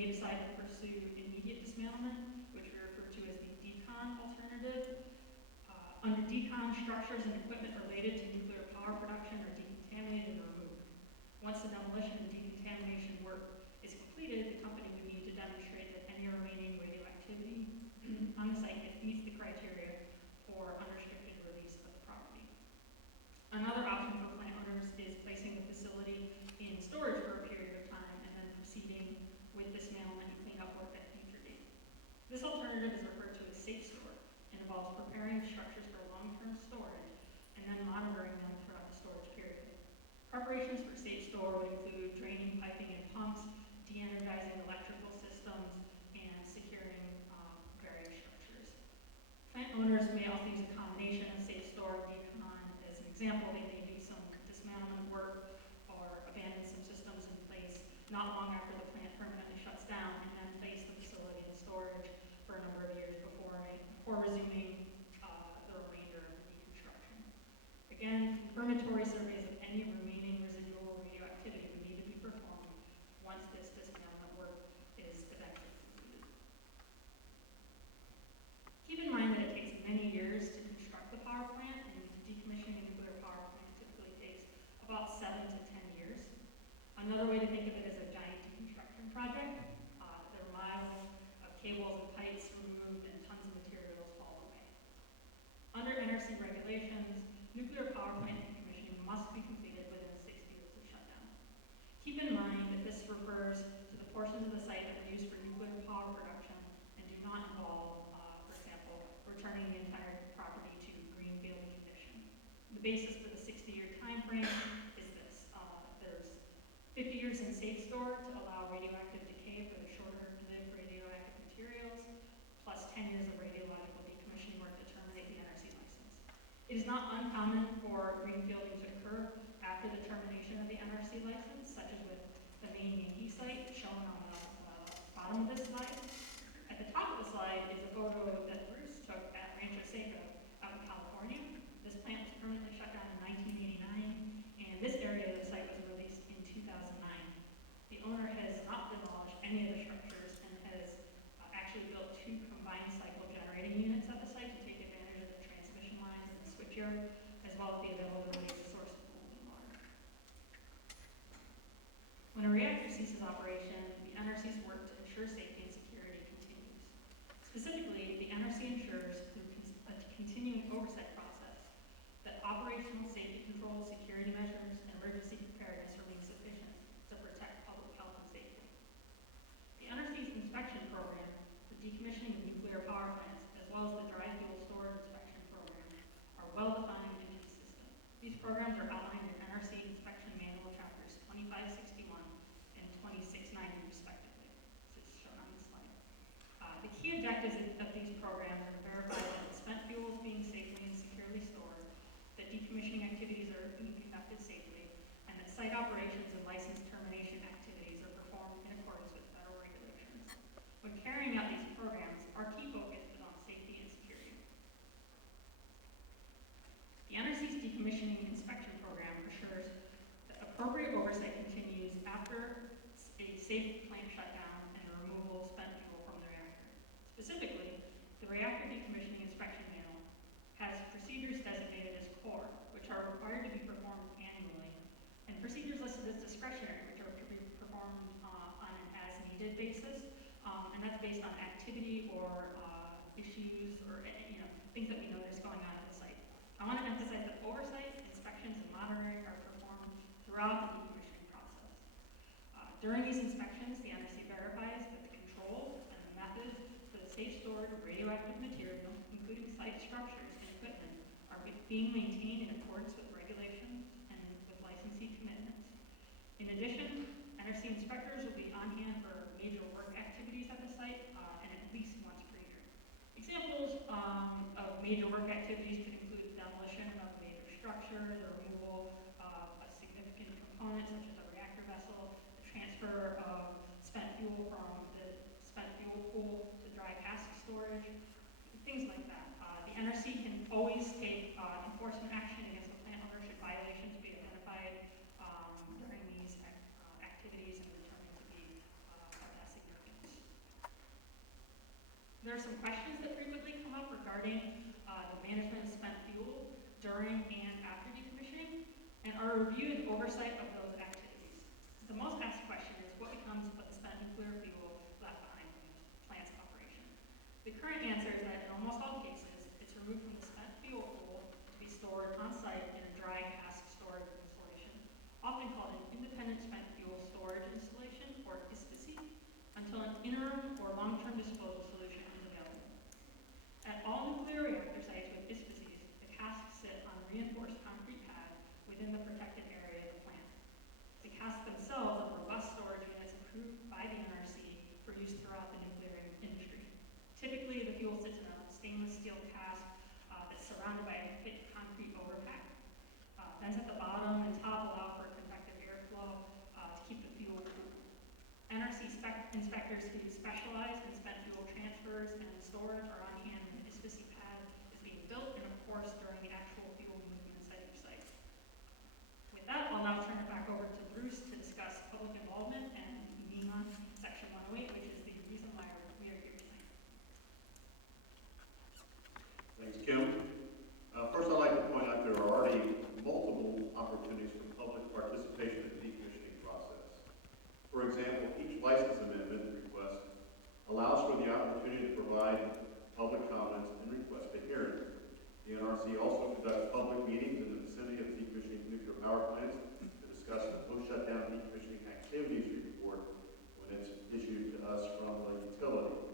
may decide to pursue immediate dismantlement, which we refer to as the decon alternative. Under decon, structures and equipment related to nuclear power production are decontaminated and removed. Once the demolition and decontamination work is completed, the company would need to demonstrate that any remaining radioactivity on the site meets the criteria for unrestricted release of the property. Another option for plant owners is placing the facility in storage for a period of time and then proceeding with dismantlement and cleanup work at a future date. This alternative is referred to as safe store and involves preparing structures for long-term storage and then monitoring them throughout the storage period. Preparations for safe store would include draining piping and pumps, de-energizing electrical systems, and securing various structures. Plant owners may also use a combination of safe store and decon. As an example, they may do some dismantlement work or abandon some systems in place not long after the plant permanently shuts down, and then place the facility in storage for a number of years before resuming the remainder of the deconstruction. Again, confirmatory surveys of any remaining residual radioactivity would need to be performed once this dismantlement work is eventually completed. Keep in mind that it takes many years to construct the power plant, and decommissioning a nuclear power plant typically takes about 7 to 10 years. Another way to think of it is a giant deconstruction project. There are miles of cables and pipes removed and tons of materials hauled away. Under NRC regulations, nuclear power plant decommissioning must be completed within 6 years of shutdown. Keep in mind that this refers to the portions of the site that were used for nuclear power production and do not involve, for example, returning the entire property to greenfield condition. The basis for the 60-year time frame is this. There's 50 years in safe store to allow radioactive decay for the shorter-lived radioactive materials, plus 10 years of radiological decommissioning work to terminate the NRC license. It is not uncommon for greenfielding to occur after the termination of the NRC license, such as with the main Yankee site shown on the bottom of this slide. At the top of the slide is a photo that Bruce took at Rancho Seco out in California. This plant was permanently shut down in 1989, and this area of the site was released in 2009. The owner has not demolished any of the structures and has actually built 2 combined cycle generating units at the site to take advantage of the transmission lines and the switchyard, as well as the availability of the source of cooling water. When a reactor ceases operation, the NRC's work to ensure safety and security continues. Specifically, the NRC ensures through a continuing oversight process that operational safety controls, security measures, and emergency preparedness remain sufficient to protect public health and safety. The NRC's inspection program for decommissioning of nuclear power plants, as well as the dry fuel storage inspection program, are well defined and consistent. These programs are outlined in NRC Inspection Manual Chapters 2561 and 2690 respectively. This is shown on this slide. The key objectives of these programs are to verify that the spent fuel is being safely and securely stored, that decommissioning activities are being conducted safely, and that site operations and license termination activities are performed in accordance with federal regulations. When carrying out these programs, our key focus is on safety and security. The NRC's decommissioning inspection program assures that appropriate oversight continues after a safe plant shutdown and the removal of spent fuel from the reactor. Specifically, the reactor decommissioning inspection manual has procedures designated as core, which are required to be performed annually, and procedures listed as discretionary, which are to be performed on an as-needed basis, and that's based on activity or issues or things that we notice going on at the site. I want to emphasize that oversight, inspections, and monitoring are performed throughout the decommissioning process. During these inspections, the NRC verifies that the controls and the methods for the safe storage of radioactive material, including site structures and equipment, are being maintained in accordance with regulations and with licensee commitments. In addition, NRC inspectors will be on hand for major work activities at the site and at least once per year. Examples of major work activities could include demolition of major structures, the removal of a significant component such as a reactor vessel, the transfer of spent fuel from the spent fuel pool to dry cask storage, things like that. The NRC can always take enforcement action against the plant ownership violations be identified during these activities and determined to be of that significance. There are some questions that frequently come up regarding the management of spent fuel during and after decommissioning, and our review and oversight of those activities. The most asked question is what becomes of the spent nuclear fuel left behind in the plant's operation? The current answer is that in almost all cases, it's removed from the spent fuel pool to be stored on site in a dry cask storage installation, often called an independent spent fuel storage installation, or ISPISI, until an interim or long-term disposal solution is available. At all nuclear reactor sites with ISPISIs, the casks sit on a reinforced concrete pad within the protected area of the plant. The casks themselves are robust storage units approved by the NRC for use throughout the nuclear industry. Typically, the fuel sits in a stainless steel cask that's surrounded by a thick concrete overpack. Vents at the bottom and top allow for convective airflow to keep the fuel cool. NRC inspectors who specialize in spent fuel transfers and storage are on hand when the ISPISI pad is being built and, of course, during the actual fuel movements at each site. With that, I'll now turn it back over to Bruce to discuss public involvement and NEMA Section 108, which is the reason why we are here tonight. Thanks, Kim. First, I'd like to point out there are already multiple opportunities for public participation in the decommissioning process. For example, each license amendment request allows for the opportunity to provide public comments and request a hearing. The NRC also conducts public meetings in the vicinity of decommissioning nuclear power plants to discuss the post-shutdown decommissioning activities report when it's issued to us from the utility.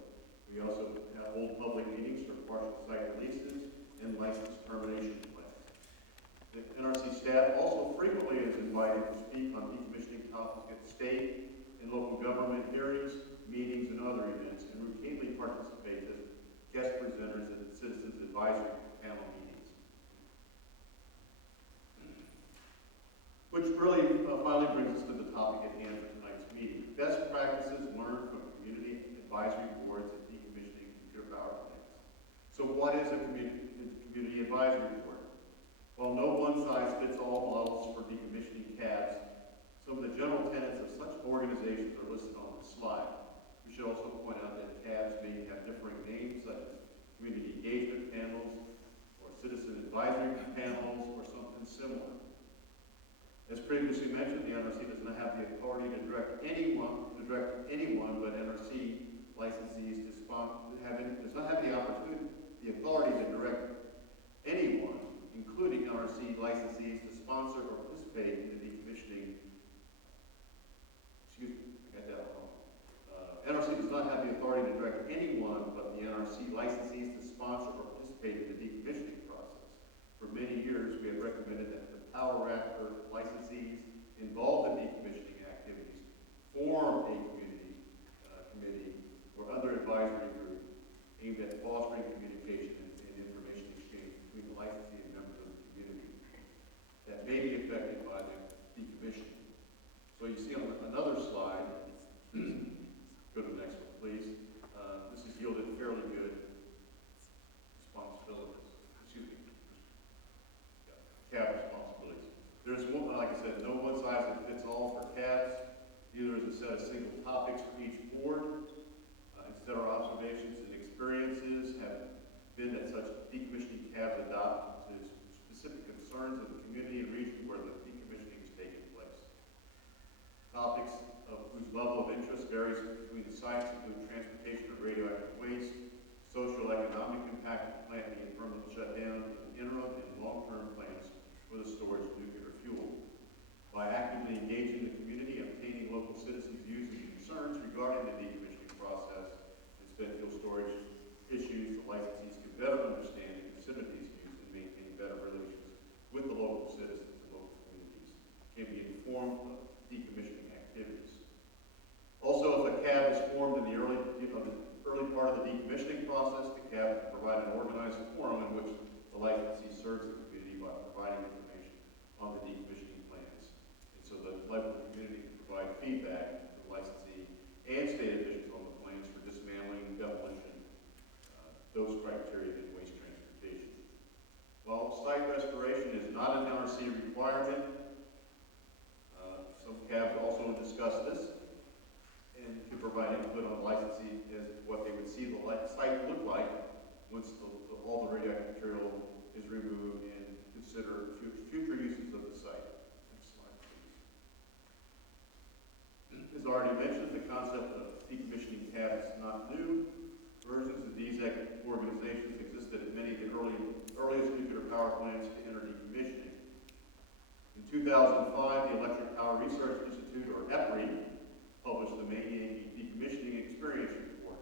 We also hold public meetings for partial site releases and license termination plans. The NRC staff also frequently is invited to speak on decommissioning topics at state and local government hearings, meetings, and other events, and routinely participates as guest presenters at Citizens Advisory Panel meetings. Which really finally brings us to the topic at hand for tonight's meeting. Best practices learned from community advisory boards at decommissioning nuclear power plants. So what is a community advisory board? While no one-size-fits-all models for decommissioning CABs, some of the general tenets of such organizations are listed on the slide. We should also point out that CABs may have differing names, such as community engagement panels, or citizen advisory panels, or something similar. As previously mentioned, the NRC does not have the authority to direct anyone but NRC licensees to sponsor, does not have the authority to direct anyone, including NRC licensees, to sponsor or participate in the decommissioning. Excuse me, I got that wrong. NRC does not have the authority to direct anyone but the NRC licensees to sponsor or participate in the decommissioning process. For many years, we have recommended that the power reactor licensees involved in decommissioning activities form a community committee or other advisory group aimed at fostering communication and information exchange between the licensee and members of the community that may be affected by the decommissioning. So you see on another slide, go to the next one, please. This has yielded fairly good responsibilities. Excuse me. CAB responsibilities. There's one, like I said, no one size that fits all for CABs. Neither is a set of single topics for each board. Instead, our observations and experiences have been that such decommissioning CABs adopt to specific concerns of the community and region where the decommissioning is taking place. Topics of whose level of interest varies between the sites include transportation of radioactive waste, social economic impact of the plant being permanently shut down, and interim and long-term plans for the storage of nuclear fuel. By actively engaging the community, obtaining local citizens' views and concerns regarding the decommissioning process and spent fuel storage issues, the licensees can better understand and consider these views and maintain better relations with the local citizens and local communities, can be informed of decommissioning activities. Also, if a CAB is formed in the early part of the decommissioning process, the CAB can provide an organized forum in which the licensee serves the community by providing information on the decommissioning plans. And so the local community can provide feedback to the licensee and state officials on the plans for dismantling, demolition, those criteria in waste transportation. While site restoration is not an NRC requirement, some CABs also discuss this and can provide input input on licensing as to what they would see the site look like once all the radioactive material is removed, and consider future uses of the site. Next slide, please. As already mentioned, the concept of decommissioning cabs is not new. Versions of these organizations existed at many of the earliest nuclear power plants to enter decommissioning. In 2005, the Electric Power Research Institute, or EPRI, published the Maine Yankee Decommissioning Experience Report.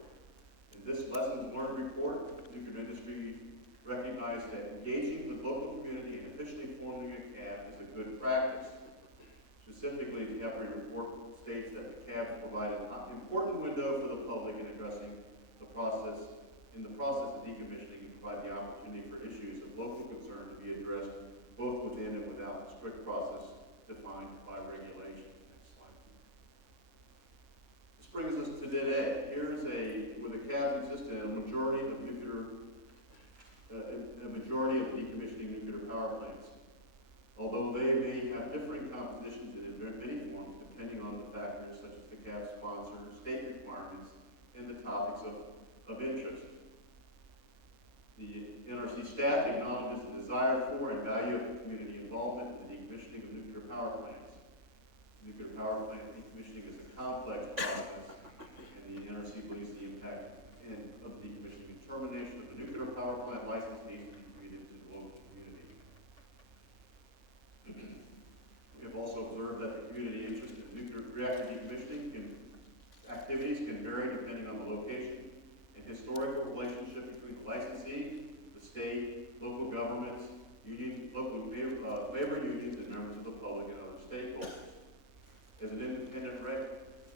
In this lessons learned report, the nuclear industry recognized that engaging with local community and officially forming a CAB is a good practice. Specifically, the EPRI report states that the CAB provide an important window for the public in addressing the process of decommissioning, and provide the opportunity for issues of local concern to be addressed both within and without the strict process defined by regulation. Next slide. This brings us to today. Here's where the CAB exists in a majority of decommissioning nuclear power plants. Although they may have differing compositions in many forms, depending on the factors such as the CAB sponsor, state requirements, and the topics of interest. The NRC staff acknowledges the desire for and value of community involvement in the decommissioning of nuclear power plants. Nuclear power plant decommissioning is a complex process, and the NRC believes the impact of decommissioning and termination of the nuclear power plant license needs to be treated to the local community. We have also observed that the community interest in nuclear reactor decommissioning activities can vary depending on the location and historical relationship between the licensee, the state, local governments, local labor unions, and members of the public and other stakeholders. As an independent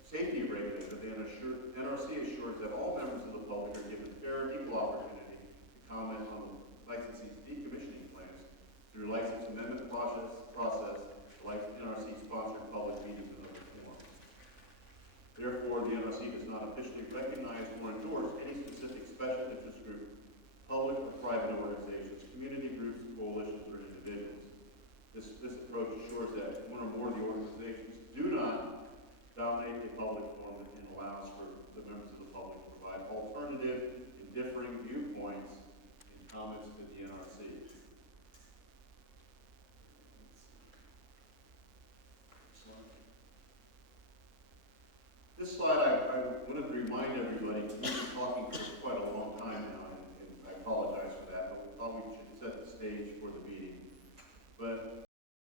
safety regulator, the